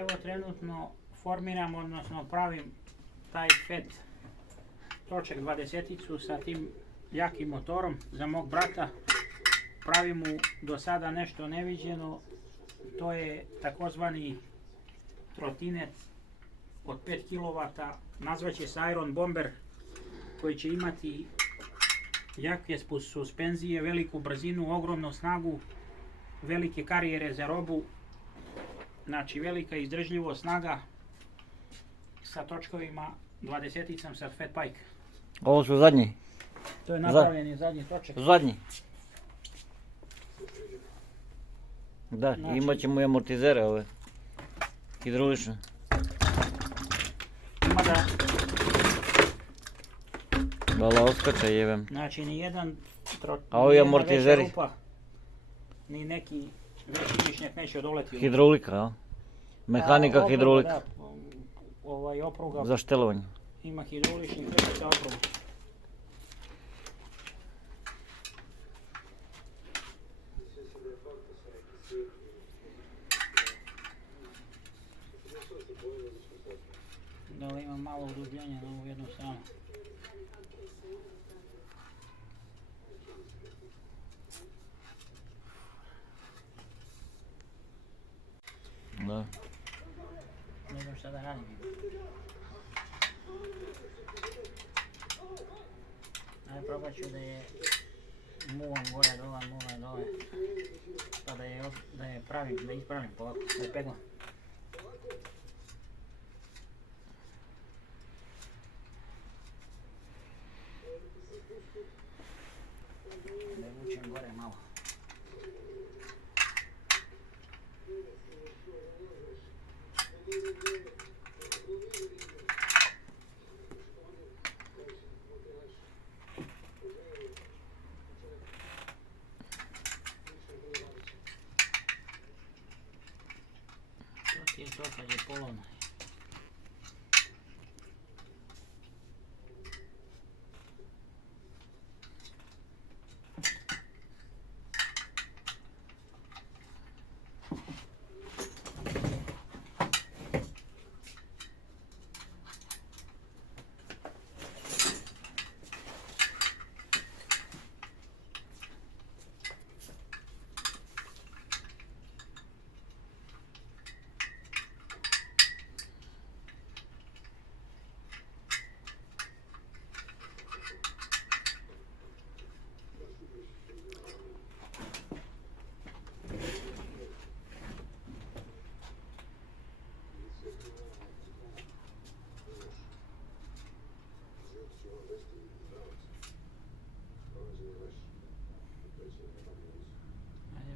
Evo trenutno formiram, odnosno pravim taj FET točak 20-icu sa tim jakim motorom za mog brata. Pravim mu do sada nešto neviđeno, to je takozvani trotinet od 5 kW, nazvaće se Iron Bomber, koji će imati jake suspenzije, veliku brzinu, ogromnu snagu, velike karijere za robu, znači velika izdržljivost, snaga sa točkovima 20-icom sa Fat Pike. Ovo su zadnji? To je napravljeni zadnji točak. Zadnji? Da, Znači, imat ćemo i amortizere ove, hidraulične. Ima da... Vala oskače jebem. Znači nijedan A ovi amortizeri? Rupa, ni neki veći mišnjak neće odoleti. Hidraulika, jel? Mehanika hidraulika. Da, opruga. Za štelovanje. Ima hidraulični krep za oprugu. Da li ima malo udubljenja na ovu jednu stranu. Da. Ne znam šta da radim. Ajde, probat ću da je muvam gore dole, pa da je pravim, da ispravim polako, da je peglam. Da je vučem gore malo. To je to kad je polovno.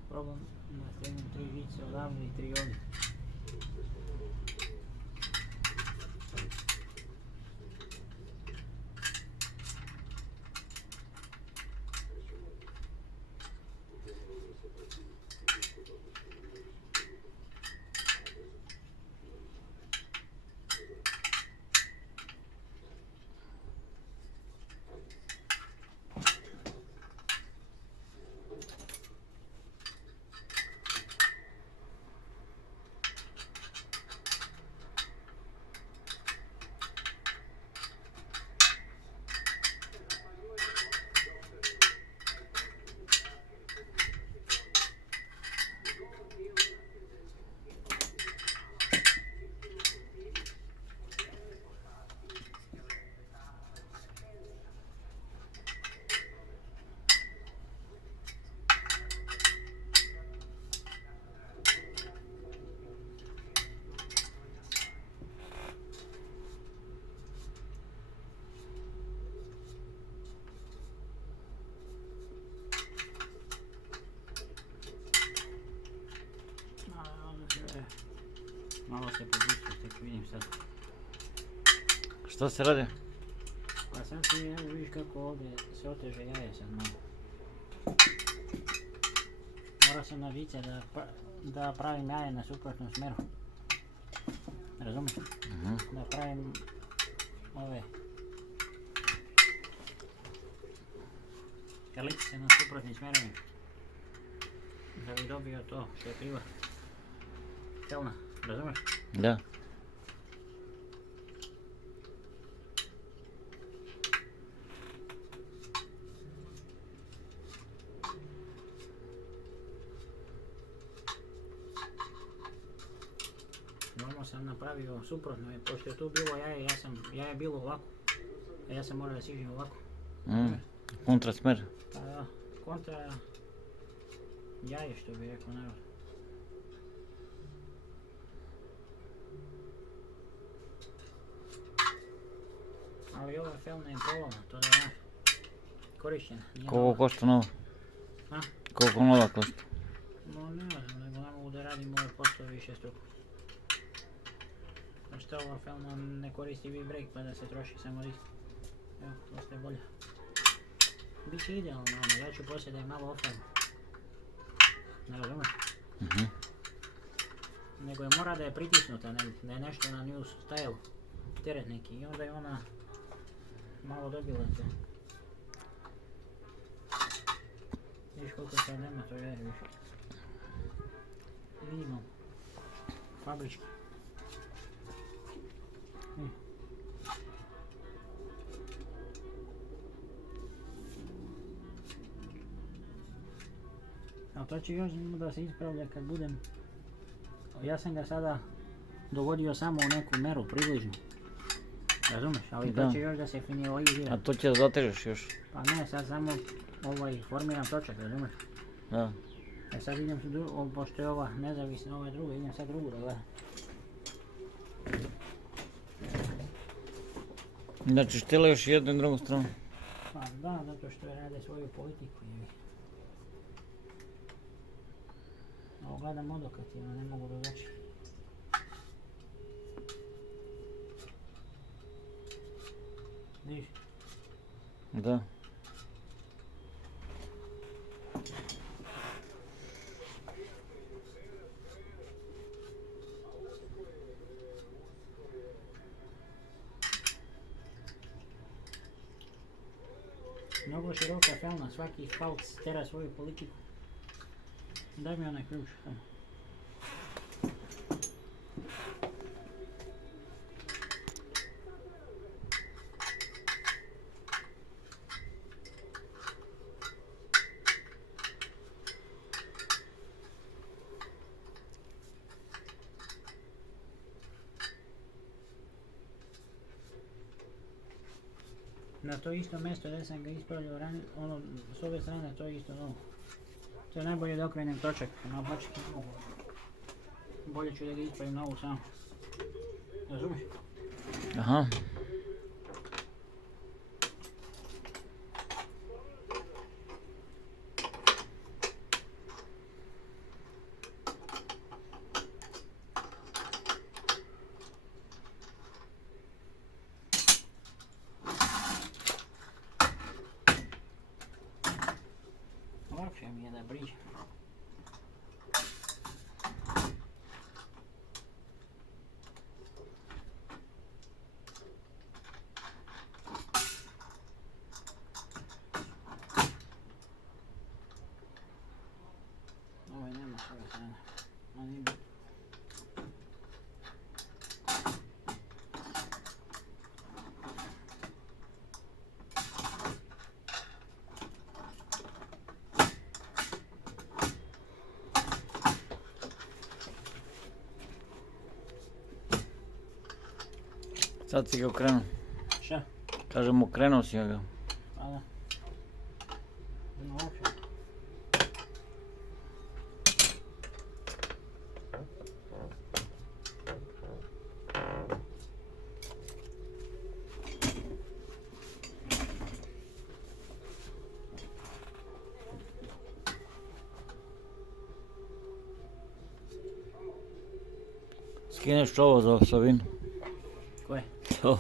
Probam da stegnem 3 žice odavde i 3 ovdje. Malo se podučio, tek vidim sad. Što se radi? Pa sam se evo vidiš kako ovdje se oteže jaje sad malo. Morao sam na vice da pravim jaje na suprotnom smjeru. Razumiješ? Da pravim ove elipse na suprotnim smjerovima. Da bi dobio to što je krivo. Celna, razumiješ? Da. Normalno sam napravio suprotno, pošto je tu bilo jaje, jaje je bilo ovako. A ja sam morao da sižem ovako. Kontra smer. Pa da, kontra jaje što bi rekao narod. Ali ova felna je polovna, to da je korišćena. Koliko košta nova? A? Koliko nova košta? No ne znam, nego ne mogu da radim ove poslove više struku. Što ova felna ne koristi V-brake pa da se troši samo list. Evo, dosta je bolje. Biće idealno, ja ću poslije da je malo ofrem. Ne razumeš? Nego je mora da je pritisnuta negdje, da je nešto na nju stajalo, teret neki i onda je ona malo dobila to. Viš koliko sad nema to jaje više. Minimalno. Fabrički. A to će još da se ispravlja kad budem. Ja sam ga sada dovodio samo u neku meru približno. Razumeš, ali to će još da se finalizira. A to će da zatežeš još? Pa ne, sad samo formiram točak, razumeš? Da. E sad idem, pošto je ova nezavisna, ova je druga, idem sad drugu da gledam. Znači štela još jednu i drugu stranu? Pa da, zato što rade svoju politiku. Ovo gledam odokativno, ne mogu drugačije. Vidiš? Da. Mnogo široka felna, svaki palc tera svoju politiku. Daj mi onaj ključ. Na to isto mjesto gdje sam ga ispravljao ranije, ono, s ove strane to je isto novo. To je najbolje da okrenem točak na bački. Bolje ću da ga ispravim novu sam. Razumiješ? Aha. Lakše mi je da priđem. Ovo nema s ove strane. Ma nije bitno. Sad si ga okrenuo. Šta? Kažem, okrenuo si ga. Pa da. Ima lakše. Skineš ovo za osovinu. Koje? To.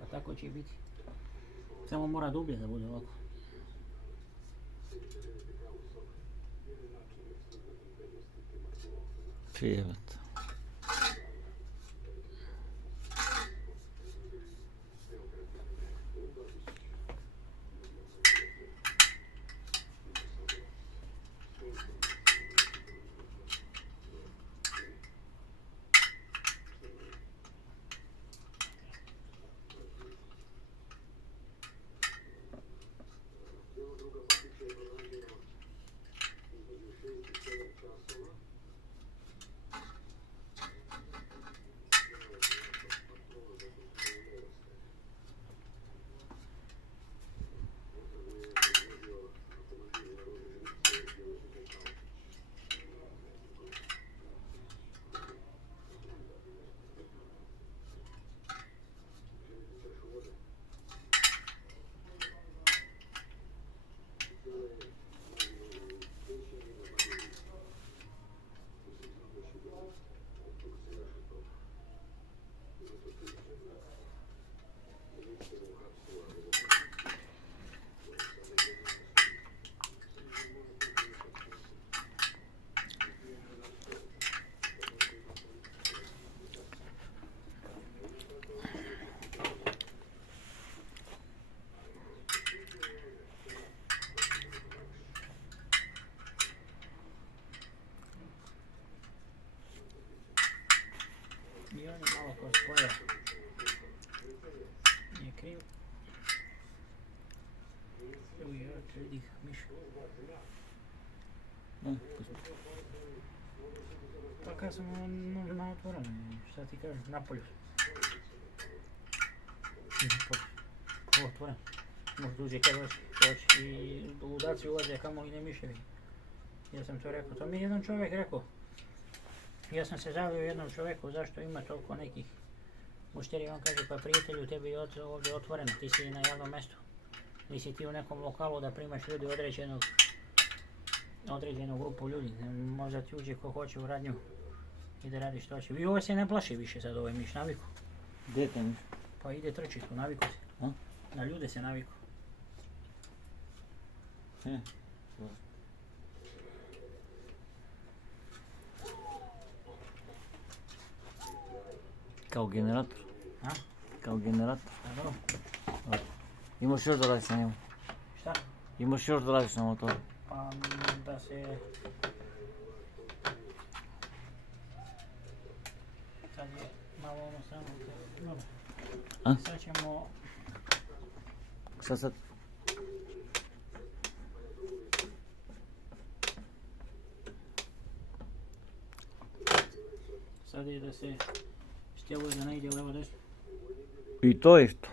Pa tako će i biti. Samo mora dublje da bude ovako. Fijevat. I on je malo ko spoja. Nije kriv. Evo je, vidi miš. Pa kad sam na otvoreno, šta ti kažem, na polju. Ovo otvoren. Možda uđe kad hoće i ludaci ulaze kamo i ne miševi. Ja sam to rekao, to mi je jedan čovjek rekao. Ja sam se zavio jednom čovjeku zašto ima toliko nekih mušterija. On kaže, pa prijatelju, tebi je ovdje otvoreno, ti si na javnom mjestu. Nisi ti u nekom lokalu da primaš ljudi određenu grupu ljudi. Možda ti uđe ko hoće u radnju i da radi što hoće. I ovo se ne plaši više sad, ovaj miš naviku. Gdje je to miš? Pa ide trči tu, naviku se. A? Na ljude se naviku. Kao generator? A? Kao generator? A dobro. Imaš još da radiš na njemu? Šta? Imaš još da radiš na motoru? Pa da se... Sad je malo ono samo... Dobro. A? Sad ćemo... Šta sad? Sad je da se stjeluje da ne ide levo desno. I to isto.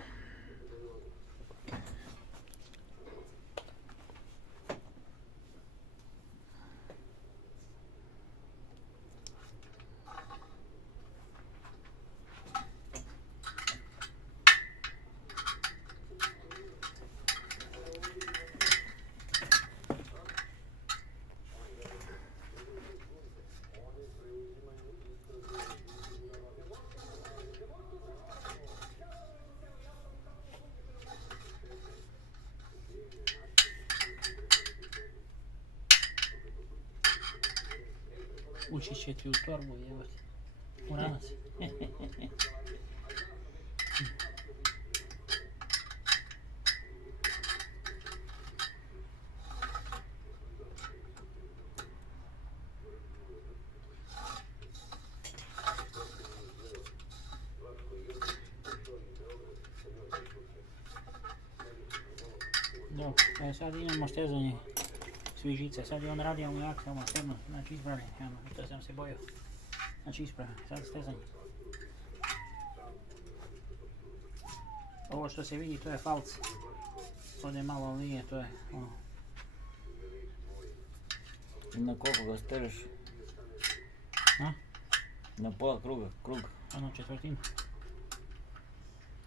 Ući će ti u torbu, jebati. U ranac. Dobro, sad imamo stezanje svižice, sad je on radio mu jak samo sedno, znači ispravljen, evo, to sam se bojao. Znači ispravljen, sad stezanje. Ovo što se vidi to je falc, ovdje malo linije, to je ono. I na koliko ga stereš? A? Na pola kruga, krug. Ono četvrtinu.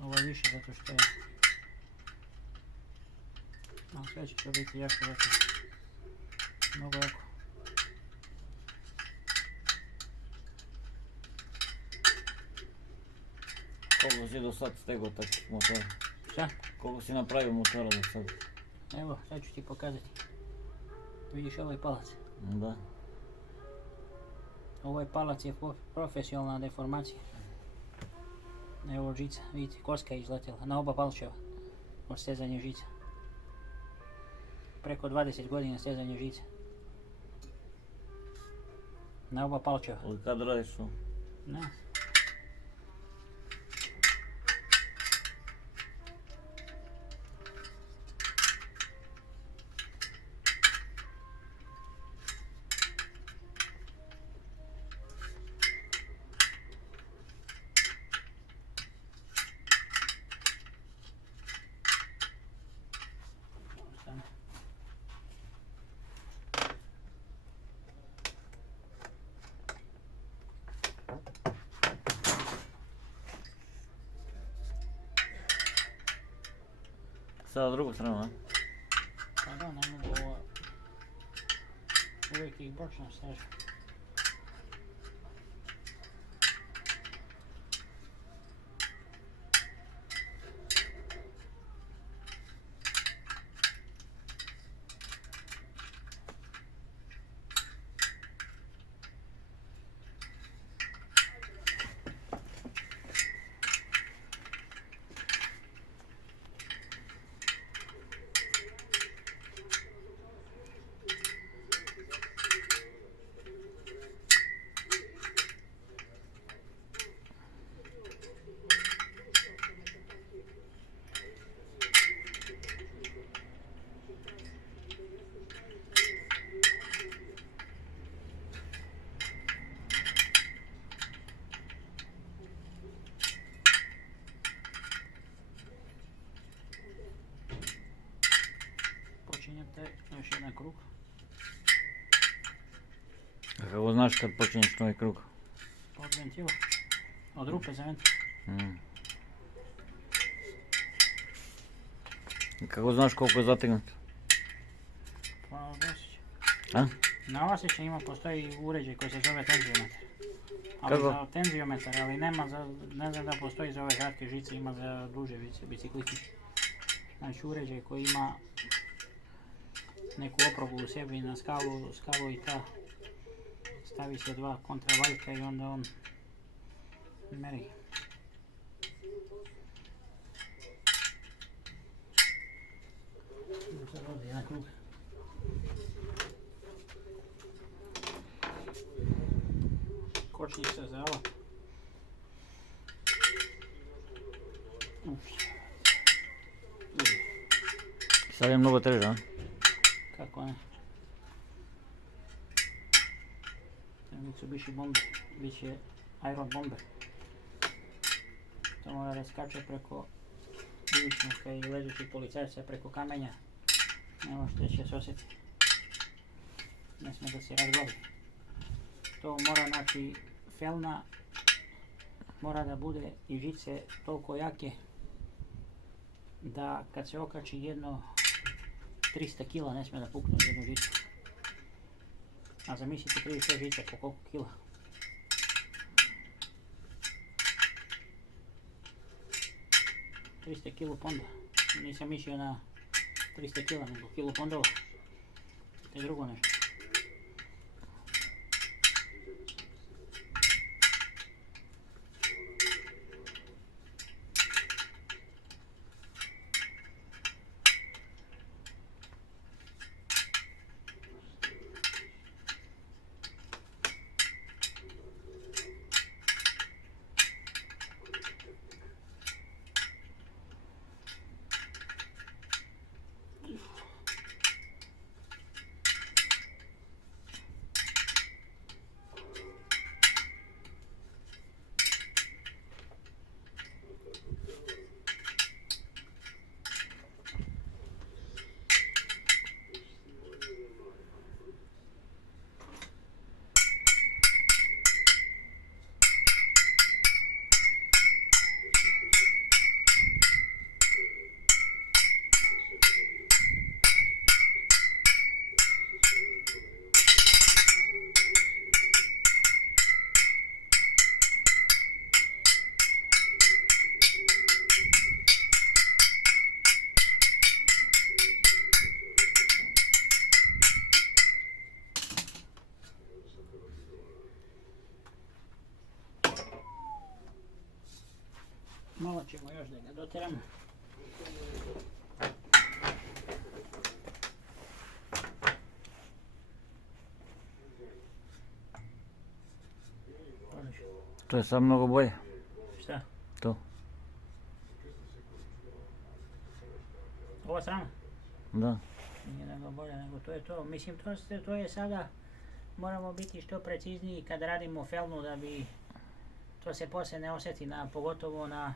Ovo je više zato što je... No, sve će to biti jako jako. Mnogo jako. Koliko si do sad stegao takvih motora? Šta? Koliko si napravio motora do sad? Evo, sad ću ti pokazati. Vidiš ovaj palac? Da. Ovaj palac je profesionalna deformacija. Evo žica, vidite, koska je izletjela na oba palčeva od stezanja žica. Preko 20 godina stezanja žica. Na oba palčeva. Od kad radiš to? Ne. Sada drugu stranu, a? Pa da, ne mogu ovo... Uvijek ih bočno stežu. kad počinješ novi krug? Od ventila. Od rupe za ventil. Kako znaš koliko je zategnut? Pa osjećaj. A? Na osjećajima postoji uređaj koji se zove tenziometar. Ali Kako? za tenziometar, ali nema za, ne znam da postoji za ove kratke žice, ima za duže biciklističke. Znači uređaj koji ima neku oprobu u sebi na skalu i ta stavi se dva kontravaljka i onda on meri. Sad ovdje jedan krug. Kočnica za ovo. Sad je mnogo teže, a? Kako ne? Mitsubishi Bomber, bit će Iron Bomber. To mora da skače preko ivičnika i ležećih policajca preko kamenja. Evo što će se osjetiti. Ne smije da se razglavi. To mora, znači, felna mora da bude i žice toliko jake da kad se okači jedno 300 kila ne smije da pukne jednu žicu. A zamislite 36 žica po koliko kila. $300 kilo ponda. Nisam mislio na 300 kila, nego kilo pondova. To je drugo nešto. Malo ćemo još da ga doteramo. To je sad mnogo boje. Šta? To. Ovo strana? Da. Nije nego bolje, nego to je to. Mislim, to je sada, moramo biti što precizniji kad radimo felnu da bi to se poslije ne osjeti, pogotovo na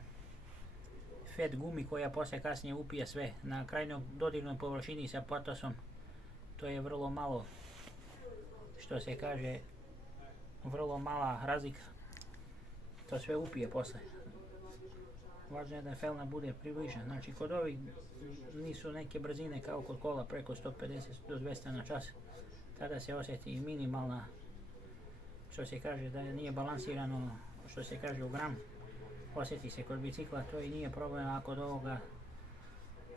fet gumi koja poslije kasnije upije sve. Na krajnjoj dodirnoj površini sa patosom to je vrlo malo, što se kaže, vrlo mala razlika. To sve upije poslije. Važno je da felna bude približna. Znači kod ovih nisu neke brzine kao kod kola preko 150 do 200 na čas. Tada se osjeti minimalna, što se kaže da nije balansirano, što se kaže u gram. Osjeti se kod bicikla, to i nije problem, a kod ovoga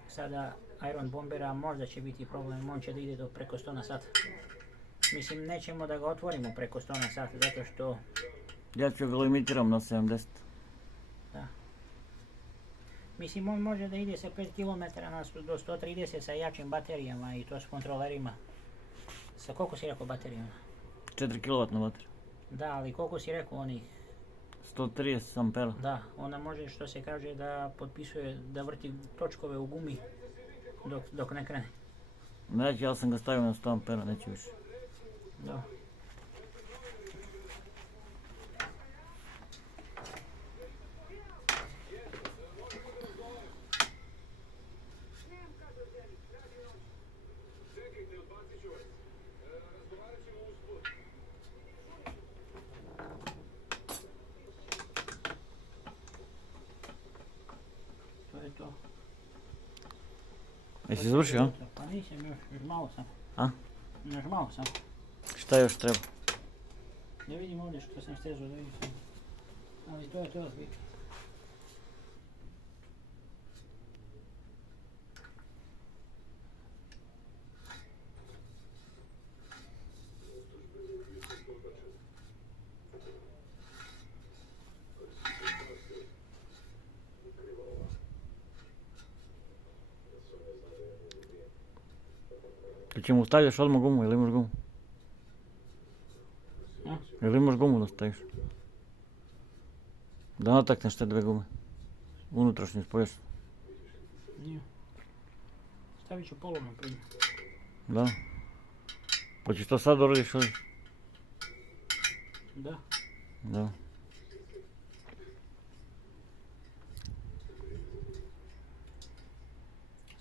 sada Iron Bombera možda će biti problem, on će da ide do preko 100 na sat. Mislim, nećemo da ga otvorimo preko 100 na sat, zato što... Ja ću ga limitiram na 70. Da. Mislim, on može da ide sa 5 km do 130 sa jačim baterijama i to s kontrolerima. Sa koliko si rekao baterijama? 4 kW baterija. Da, ali koliko si rekao onih? 130 ampera. Da, ona može, što se kaže, da potpisuje, da vrti točkove u gumi dok ne krene. Neće, ja sam ga stavio na 100 ampera, neće više. Da. to. Jesi završio, a? Pa nisam još malo sam. A? Još malo sam. Šta još treba? Da vidim ovdje što sam stezao, da vidim sam. Ali to je to. Ti će mu stavljaš odmah gumu ili imaš gumu? A? Ili imaš gumu da staviš? Da natakneš te dve gume. Unutrašnju spojaš. Nije. Stavit ću polovno prije. Da. Hoćeš to sad uradiš ovdje? Da. Da.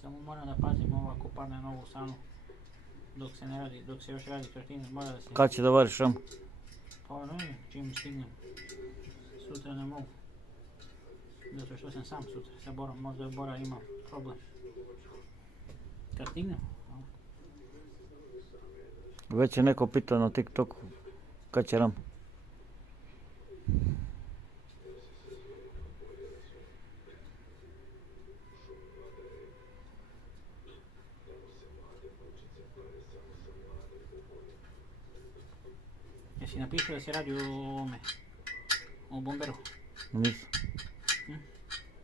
Samo moram da pazim ovako padne na ovu sanu. Dok se ne radi, dok se još radi tortina, mora da se... Kad će da variš šam? Pa ne, čim stignem. Sutra ne mogu. Zato što sam sam sutra sa Borom, možda Bora ima problem. Kad stignem? Već je neko pitao na TikToku kad će ram. Jesi napisao da se radi o ovome? O bomberu? Nisam.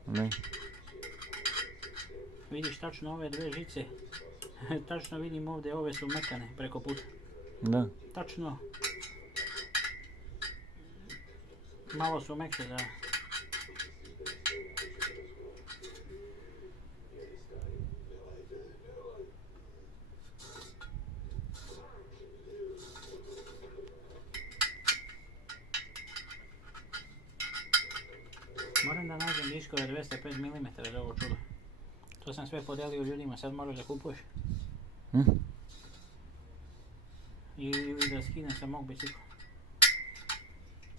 Ne. Vidiš tačno ove dve žice. Tačno vidim ovdje, ove su mekane preko puta. Da. Tačno. Malo su mekše da... Moram da nađem viškove 205 mm za ovo čudo. To sam sve podelio ljudima, sad moraš da kupuješ. I da skinem sa mog bicikla.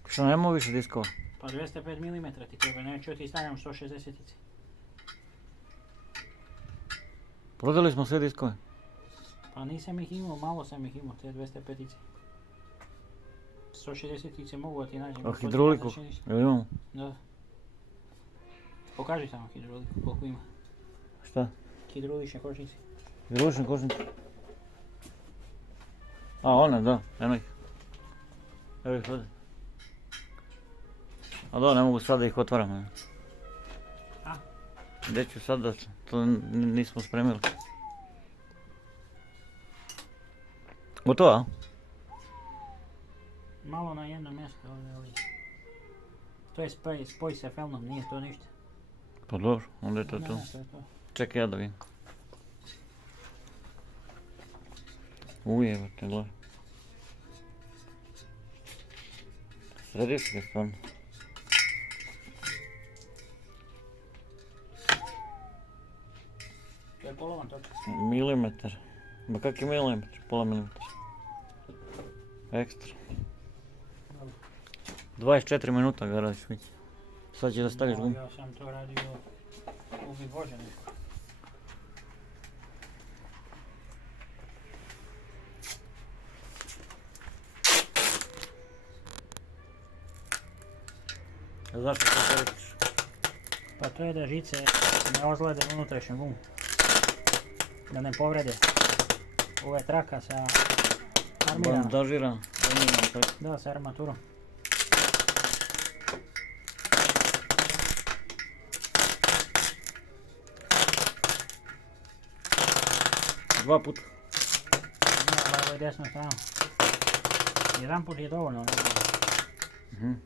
Što nemamo više diskova? Pa 205 mm ti treba, neću ti stavljam 160-ici. Prodali smo sve diskove. Pa nisam ih imao, malo sam ih imao, te 205-ice. 160-ice mogu da ti nađem. A hidroliku? Evo imamo. Da. Pokaži samo hidroliku, koliko ima. Šta? Hidrolične kočnice. Hidrolične kočnice? A, one, da, eno ih. Evo ih ovdje. A da, ne mogu sad da ih otvaram. A? Gdje ću sad da to nismo spremili. Gotovo, a? Malo na jedno mjesto ovdje, ali... To je spoj sa felnom, nije to ništa. Pa dobro, onda je to Ne, to. to je to. Čekaj ja da vidim. Ujebate, gledaj. Središ ga stvarno. To je polovan točak. Milimetar. Ma kak je milimetar? Pola milimetra. Ekstra. Dobro. 24 minuta ga radiš već. Sad će da staviš gumu. Ja sam to radio ubi Bože neko. Zašto to koristiš? Pa to je da žice ne ozlade unutrašnju gumu. Da ne povrede. Ovo je traka sa armirama. Bandažira. Da, sa armaturom. Dva puta. Ne, ovo je desna strana. Jedan put je dovoljno. Ne.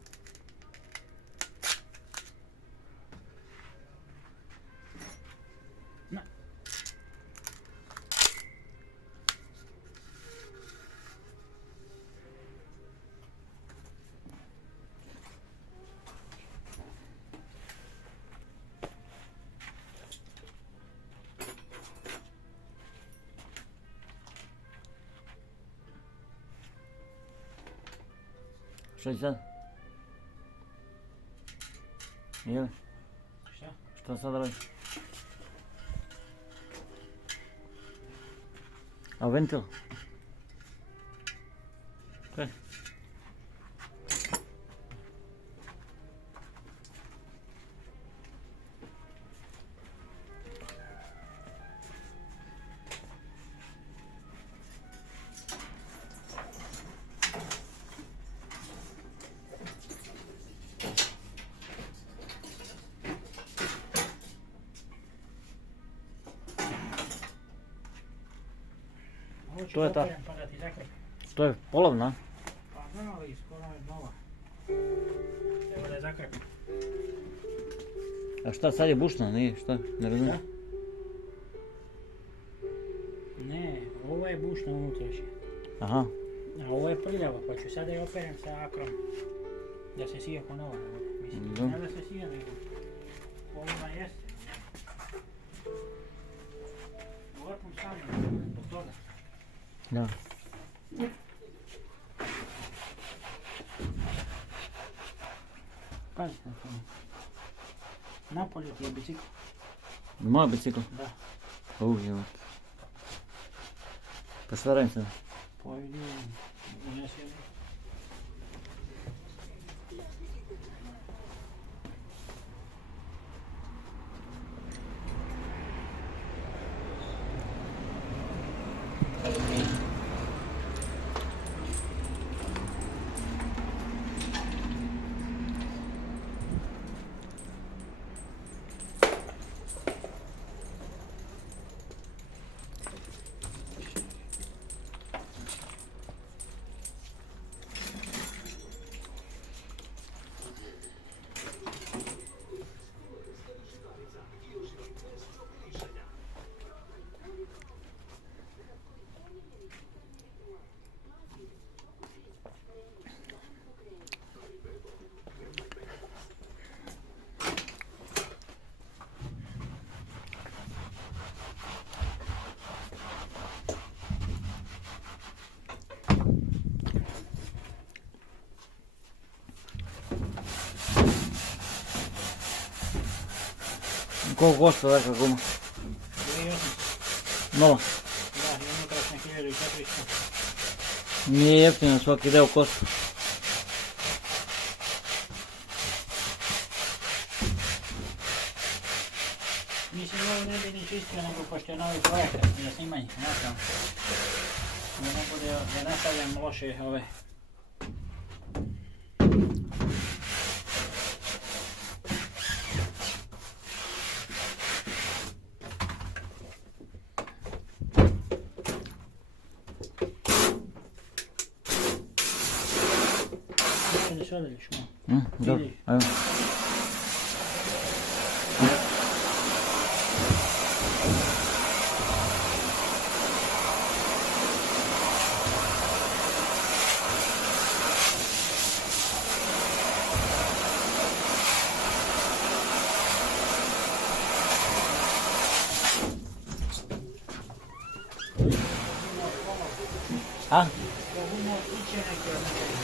Šta će sad? Jel? Šta? Šta sad radiš? A ventil? Kaj? Ovo ću To je ta. operem pa da ti zakrpim. To je polovna? Pa da, ali skoro je nova. Evo da je zakrpim. A šta sad je bušna, nije šta? Ne razumijem. Ne, ovo je bušno unutrašnje. Aha. A ovo je prljavo, pa ću sada je operem sa akrom. Da se sije ko nova. Mislim, ne da se sije nego. Polovna jeste. Gotovo sam, zbog toga. Da. Pazi na to. Napolje ti je bicikl. Moj bicikl? Da. Evo. Pa šta radim sad? Pojedi, unesi je. Koliko košta takva guma? 2800. Nova. Da, i unutrašnja 1400. Nije jeftino, svaki deo košta. Mislim, ovo ne bi ni čistio, nego pošto je novi projekat za snimanje, znaš tamo. Da ne bude, da ne stavljam loše ove. Da se odrediš malo. Dobro, Vidi. ajmo. A? To gumo iće neki od nekog.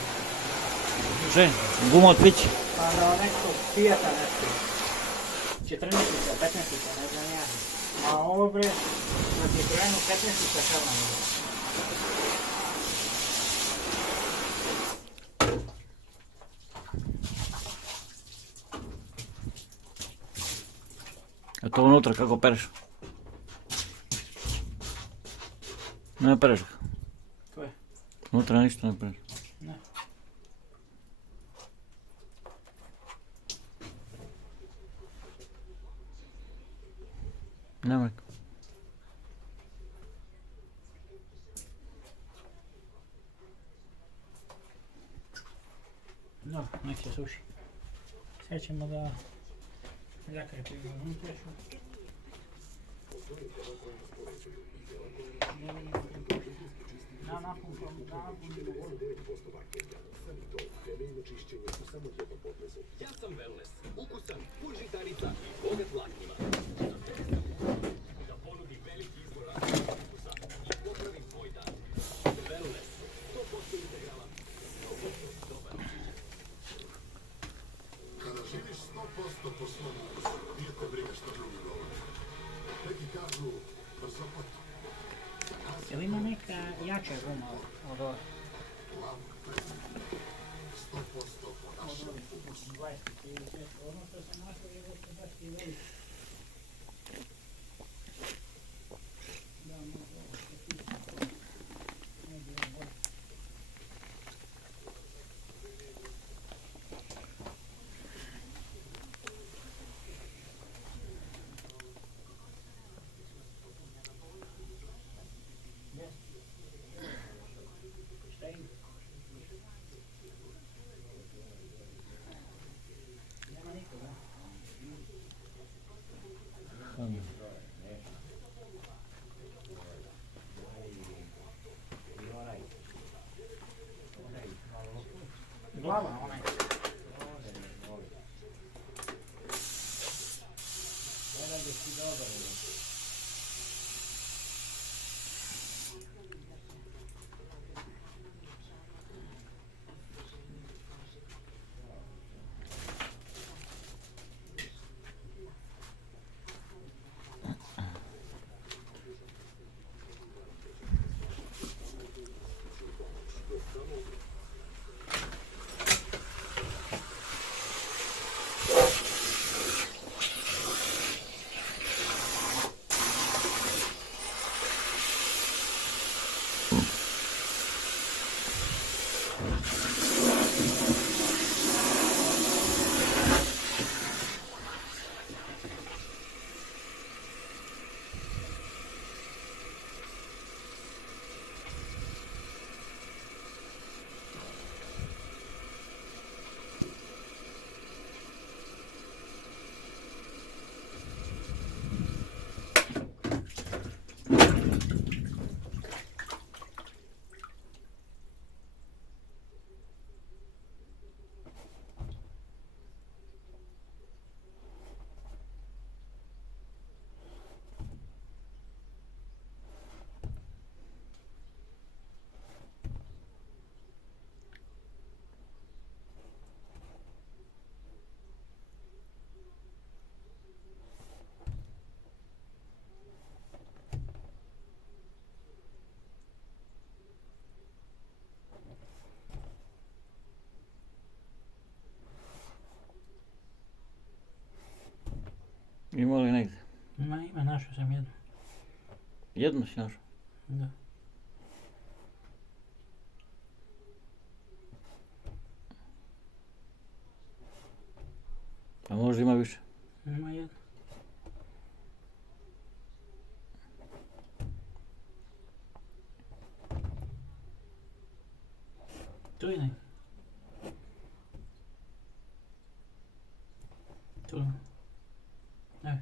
Že? Guma od piće? Pa da nekog Fijata nešto. 14-ica, 15-ica, ne znam ja. A ovo bre, na Citroenu 15-ica čelna. A to unutra kako pereš? Ne pereš ga. To je. Unutra ništa ne pereš. Ne. Nemoj. No, nek se suši. Sad ćemo da zakrepimo unutrašnju. Na napun Ja sam Wellness, ukusan, pun žitarica i bogat vlaknima. Da ponudi veliki izbor različitih ukusa i popravi tvoj dan. Wellness, 100% integralan, 100% dobar. Kada živiš 100% po svom ukusu, nije te briga što drugi govore. Neki kažu brzopleto. Ja Jel ima neka jača guma od ove? 100% po našem ukusu. 20, 30, ono što sam našao je ovo baš i veliko. Da, možda ovo što pisam to. Ne bi ovo bolje. Šta ima? Nema nikoga. Glava onaj. Ima li negdje? Ima, našao sam jednu. Jednu si našao? Da. A možda ima više? Ima jednu. Tu je neki. Tu. Evo.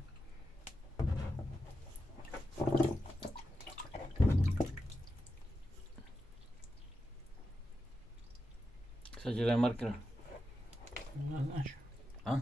Sad će da je markira. Ne znači. A?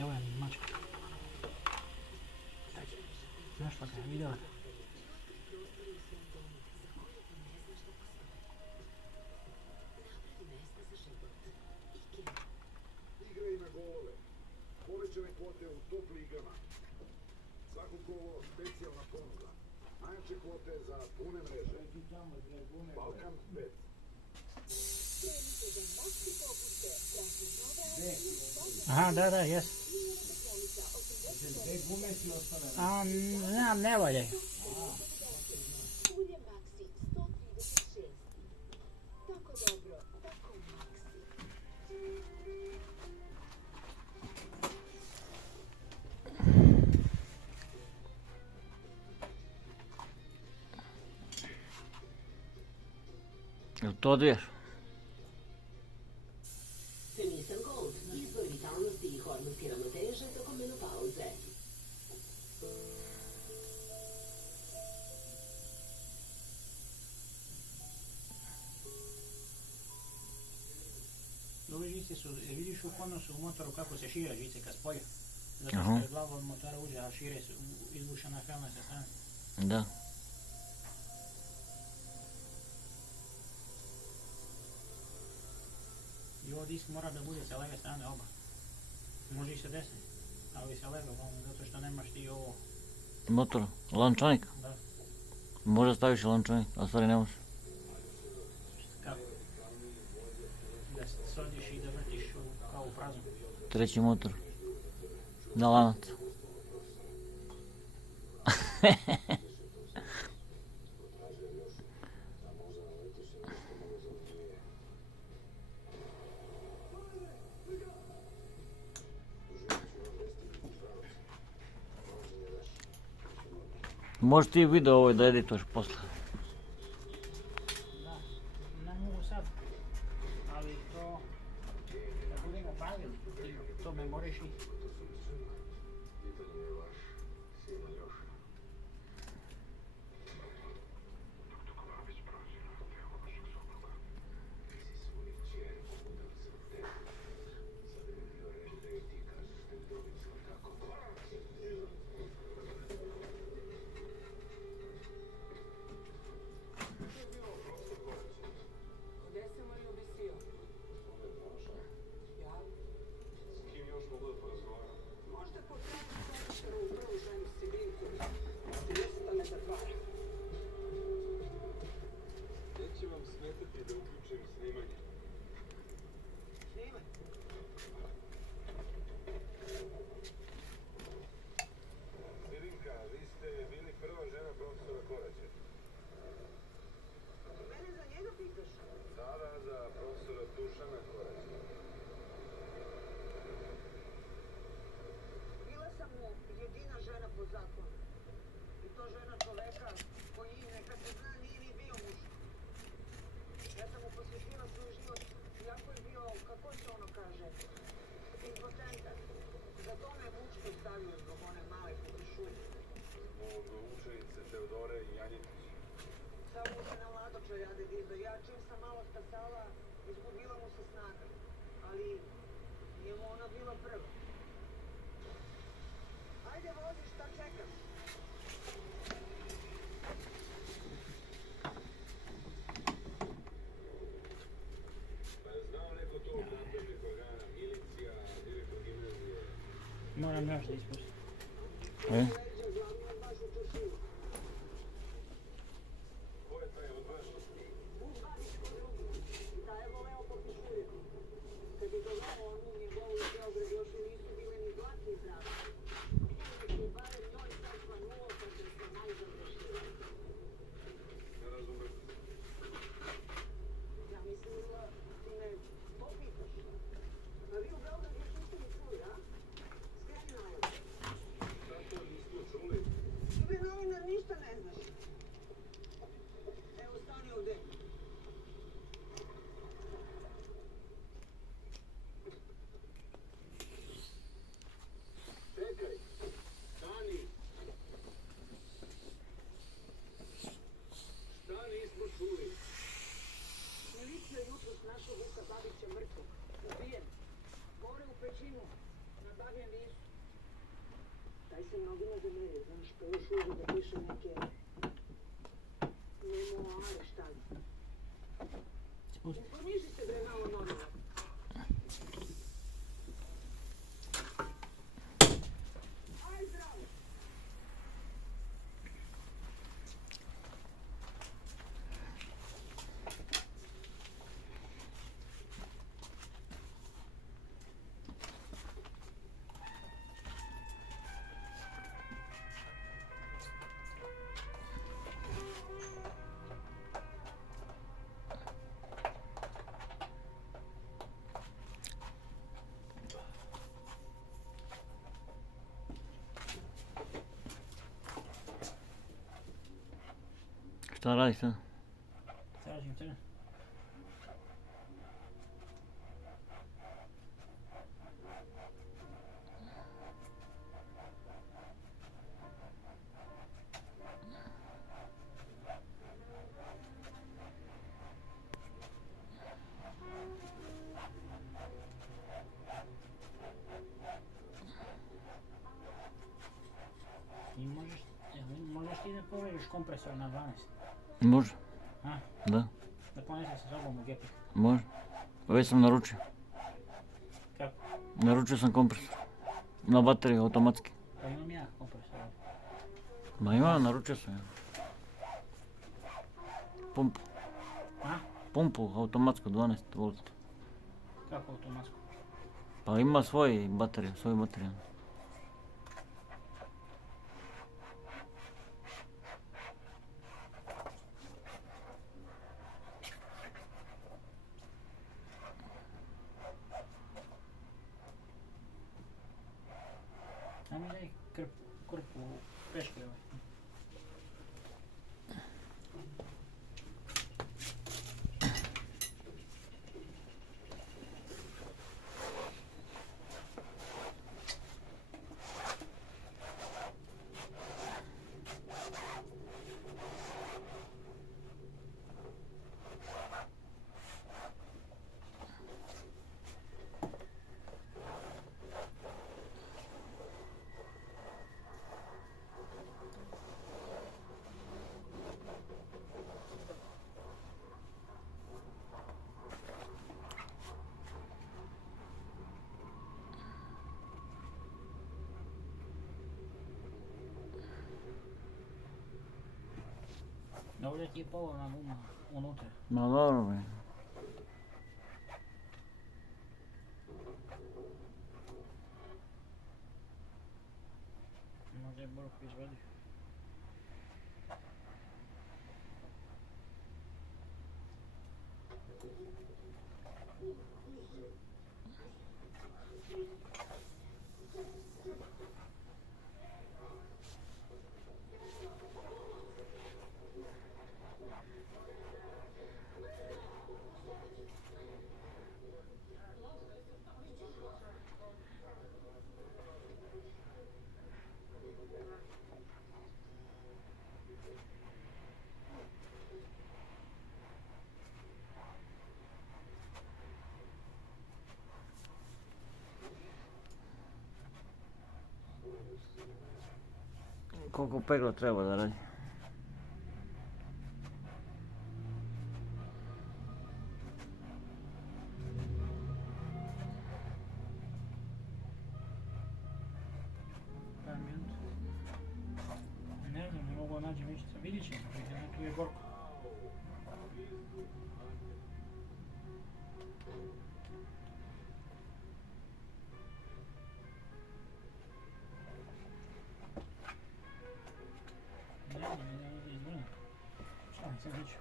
Evo je mačka. Zašto ga je vidjela? Igre i na golove. Povećane kvote u top ligama. Svako kolo specijalna ponuda. Najjače kvote za pune mreže. Balkan Bet. Aha, da, jes. A, ne valjaju. Ulje Maxi 136. Tako dobro, tako Maxi. Jel to odviješ? Tenista Gold, izvor vitalne žice su, vidiš u konosu u motoru kako se šire žice kad spolja. Zato Aha. što je glava od motora uđe, a šire se izbušena kralna sa strane. Da. I ovo disk mora da bude sa leve strane oba. Može i sa desne, ali sa leve, zato što nemaš ti ovo, Motor, lančanik. da, Možda staviš i lančanik, a stvari ne može. kako, da sodiš i da vrtiš kao u praznu. Treći motor. Na lanac. Možeš ti video da editoš posle. Da, ne mogu sad, ali to, kad budemo pravili, ti to memoriši. Gde se moj obisio? Ja? S kim još mogu da porazgovaram? Možda pokrenuti profesora u prvu ženu Sibinku. Ništa ne zatvara. Neće vam smetati da uključim snimanje. Snimaj. Sirinka, vi ste bili prva žena profesora Koraća. Mene za njega pitaš? Sada za profesora Dušana Koraća. Bila sam mu jedina žena po zakonu. I to žena čoveka koji, neka se zna, nije ni bio muško. Ja sam mu posvetila svoj život, iako je bio, kako se ono kaže, impotentan. Zato me mučko stavio zbog one male potišulje. Zbog učenice Teodore i Janjetić. Samo se na mladoče rade dizo. Ja čim sam malo stasala, izgubila mu se snaga. Ali je mu ona bila prva. Ajde vozi, šta čekaš? Pa je znao neko to od nadležnih organa, milicija, direktor gimnazije. Moram još da ispustim. E? Leđa, glavni je baš u čušivu. Ko je taj od vas? Vuk Babić ko drugi. Da je voleo po pišulju. Kad je doveo onu njegovu u Beograd, još mu nisu bile ni dlake zdrave. Nek je barem njoj sasva nulo kad je se najzad rešila. Ne razumem. Ja mislim da ti me to pitaš. A vi u Beograd još niste ni čuli, a? Skreni na ovo. Šta to nismo čuli? Ti be novinar ništa ne znaš. Evo stani ovde. Čekaj, stani. Šta nismo čuli? Milicija je jutros našla Vuka Babića mrtvog. Ubijen. Gore u pećinu. Na Babijem visu. Taj se mnogima zamerio. Znaš, pa još uvijek da piše neke memoare, šta li. Spusti. Informiši se bre malo novinar. Aj zdravo. Šta radiš sad? Tražim crn. kompresor na 12. Može. A? Da, Da ponese sa sobom u gepik. može. Već sam naručio. Kako? Naručio sam kompresor. Na bateriju, automatski. Pa imam ja kompresor. Ma ima, naručio sam ja. Pumpu. A? Pumpu, automatsku, 12 V. Kako automatsku? Pa ima svoju bateriju. A mi daj krpu peške ovaj. Ovdje ti je polovna guma unutra. Ma dobro bre. Možda je Borko izvadio. Koliko pegla treba da radi? Par minuta. Ne znam, ne mogu naći ništa. Vidit ćemo, tu je Borko. Ne znam, ne izvrnem. Šta mi sad reći?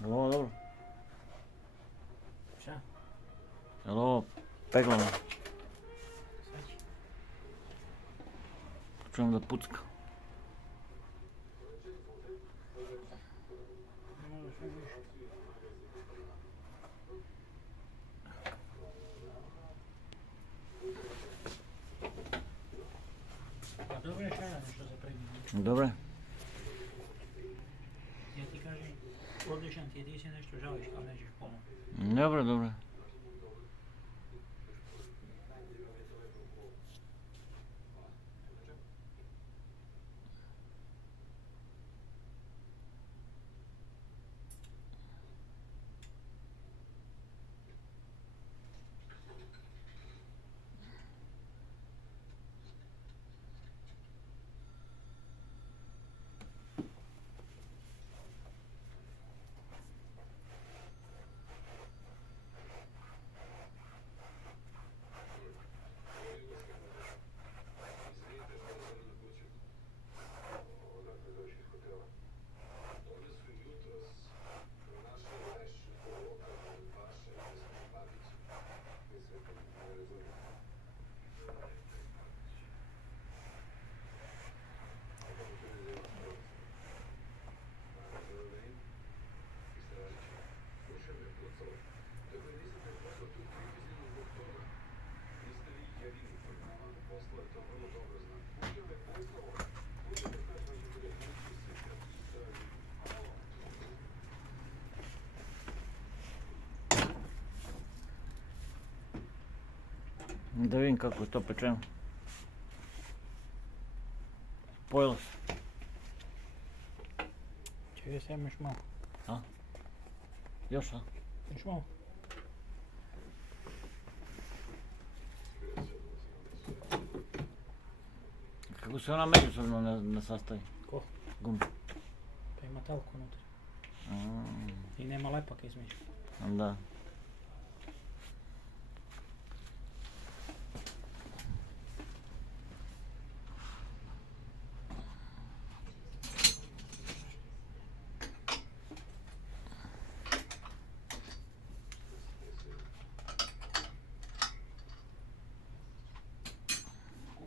Jel ovo dobro? Šta? Jel ovo peglano? Sad će. Čujem da pucka. Ne možeš sve više. Pa dobro je šajano što se pregledam. Dobro je? Ja ti kažem, odličan ti je, ti si nešto žališ kao nećeš ponovno. Dobro, dobro. Da vidim kako je to pečeno. Pojelo se. Čekaj se još malo. Još, a? Još malo. Kako se ona međusobno ne sastavi? Ko? Gumba. Pa ima talku unutra. A, I nema lepaka između. da.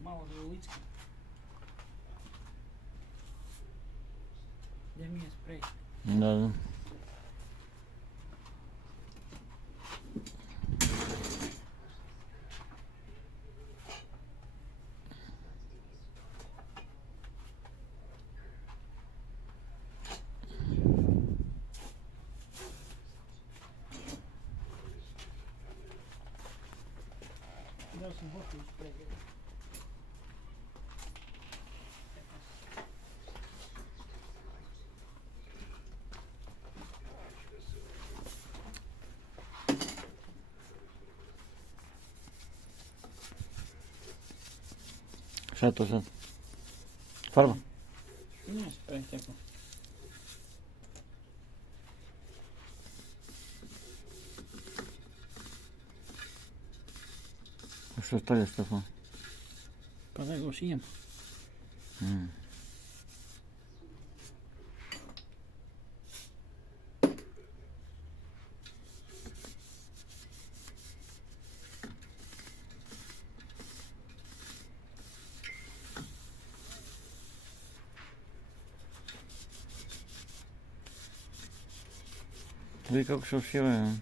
Malo da je ulicka. Gdje mi je sprej? Da. Dao sam boku u sprej. Šta je to sad? Farba? Nije sprej tako. A što stavljaš tako? Pa da ga šijem. Vidi kako se ušivaju.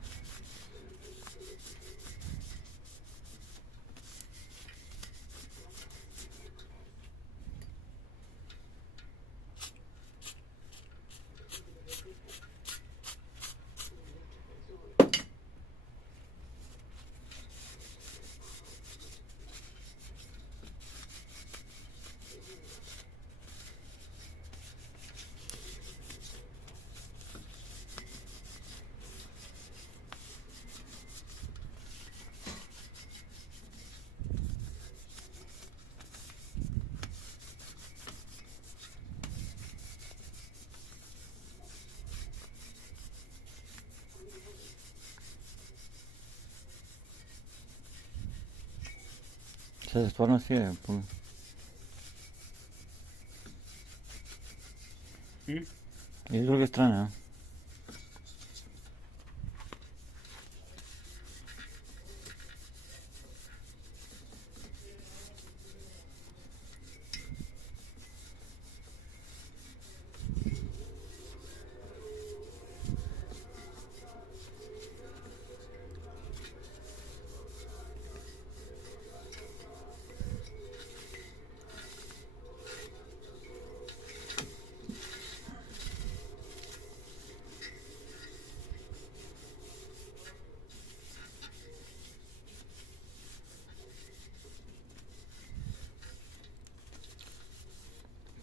Sad se stvarno sije. I s druge strane, a?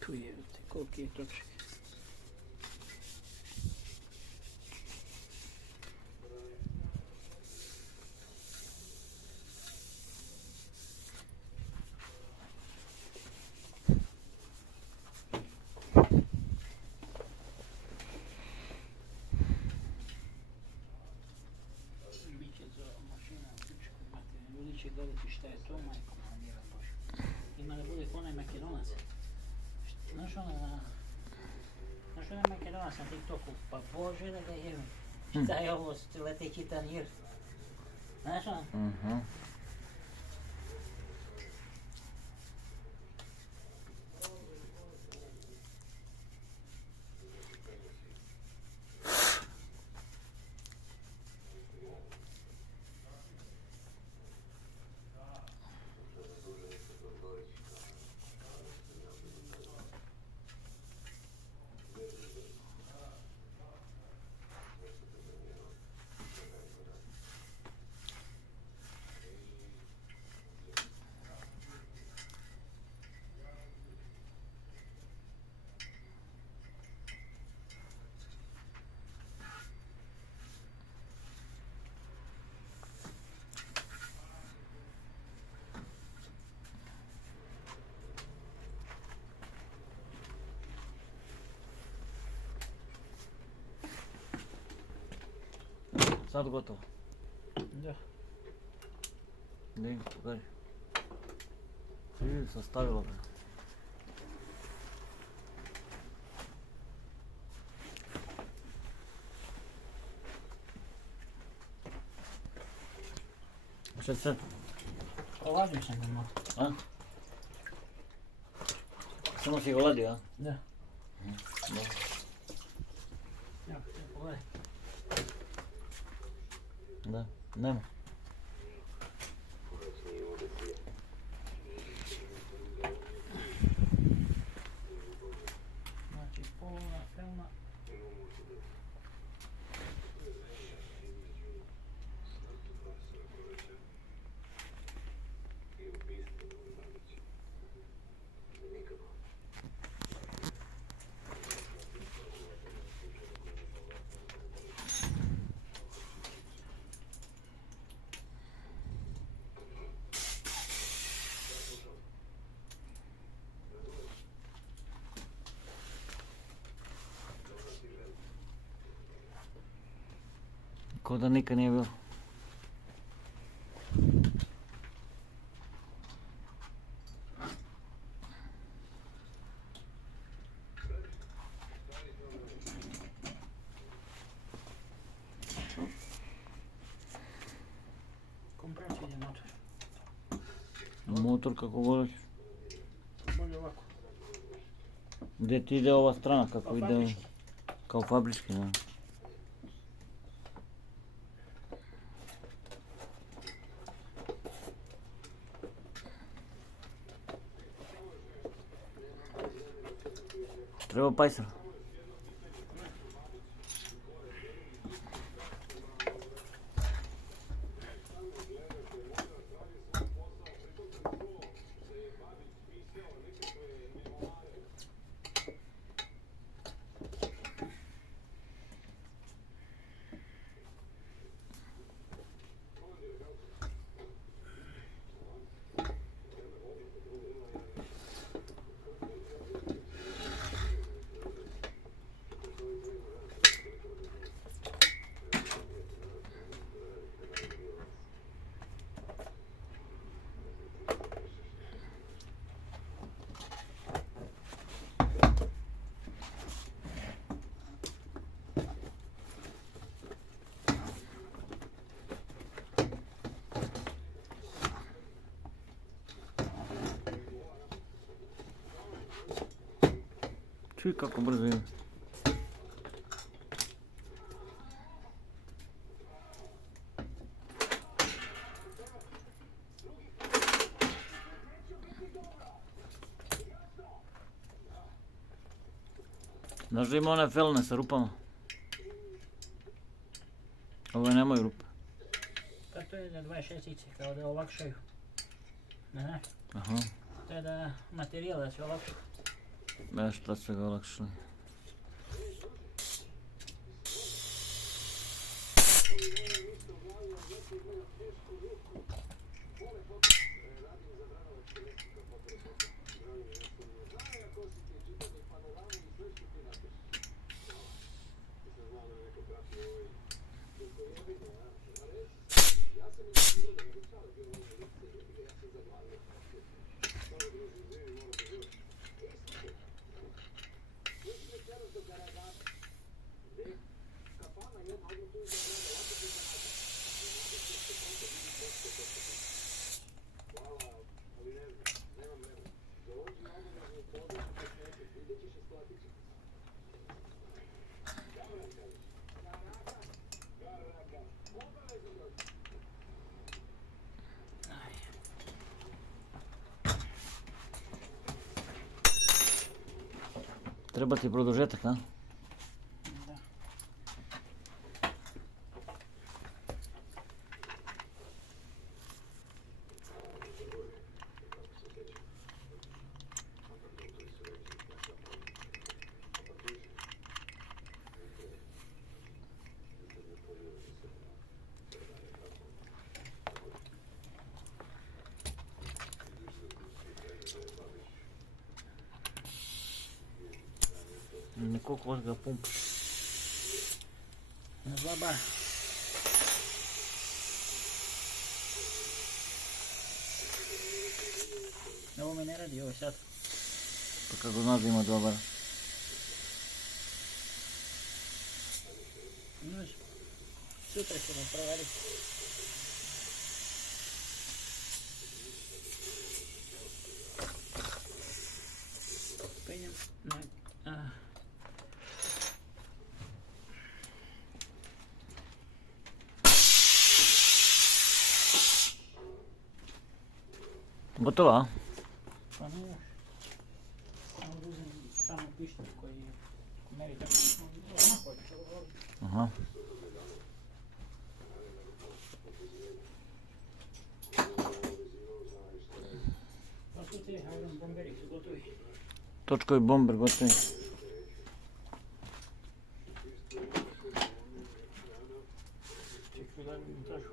Tu je, koliki je točak. Biće za mašina, pičku materiju. Ljudi će gledati šta je to, majko, mira Bože. Ima da bude ko onaj Makedonac. Znaš onaj Makedonac na TikToku? Pa Bože da ga jebe. Šta je ovo, leteći tanjir? Znaš ono? Sad gotovo. Da. Da im pokaži. Vidi se stavilo ga. Šta sad? Oladio sam ga malo. A? Samo si ga oladio, a? Da. Da. Evo, pogledaj. Da, nema. Znači, polovna felna. Ko da nikad nije bilo. Kompresija ide motor. Motor kako voliš. Bolje ovako. Gdje ti ide ova strana kako Kao ide? fabrički. Kao fabrički, da. Treba pajser. Čuj kako brzo ide. Znaš da ima one felne sa rupama? Ove nemaju rupe. Pa to je za 26-ice, kao da olakšaju. Ne znaš, Aha, to je da materijal da se olakša. nešto se ga olakšali. Treba ti produžetak, a? Da. Koliko vas ga pumpa? Na 2 bar. Ovo me ne radi, ovo je sad. Pa kako znaš da ima 2 bara? Znaš, sutra ćemo provariti. Penjem na... Gotovo, a? Pa ne još. Samo da uzem tamo pištolj koji je meri tako onako je što govori. Aha. Pa su ti Iron Bomberi su gotovi. Točkovi bomber gotovi. Čekaj da mi montažu.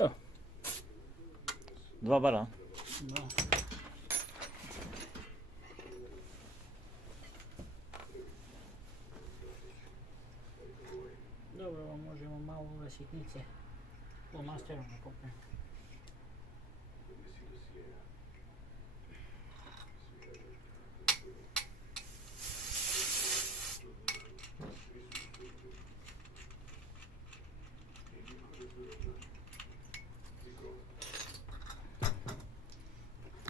Evo, 2 bara, a? da. Dobro, ovo možemo malo ove sitnice po masteru da popnemo.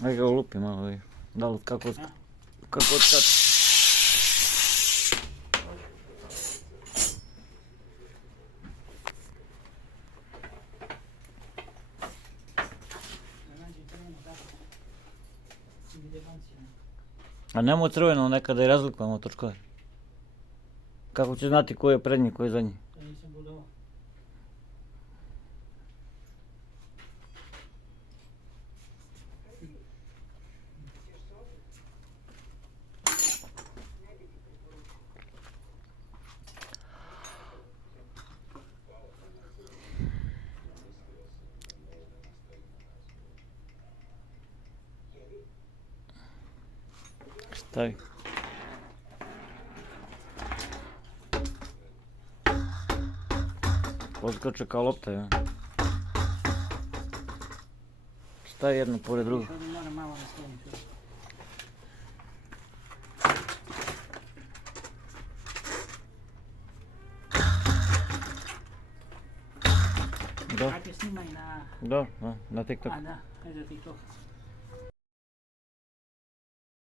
Ajde ga ulupi malo, vidi. Da li kako odskače. Da nađem crveno tako. Ide bancirano. A nemoj crveno, nekada i razlikujemo točkove. Kako će znati koji je prednji, koji je zadnji? Da nisam budova. Stavi. Odskače kao lopta, ja. Stavi jedno pored drugo. Sad moram malo da sklonim sve. Da, Ajde snimaj na... da, na TikTok. A da, ajde za TikTok.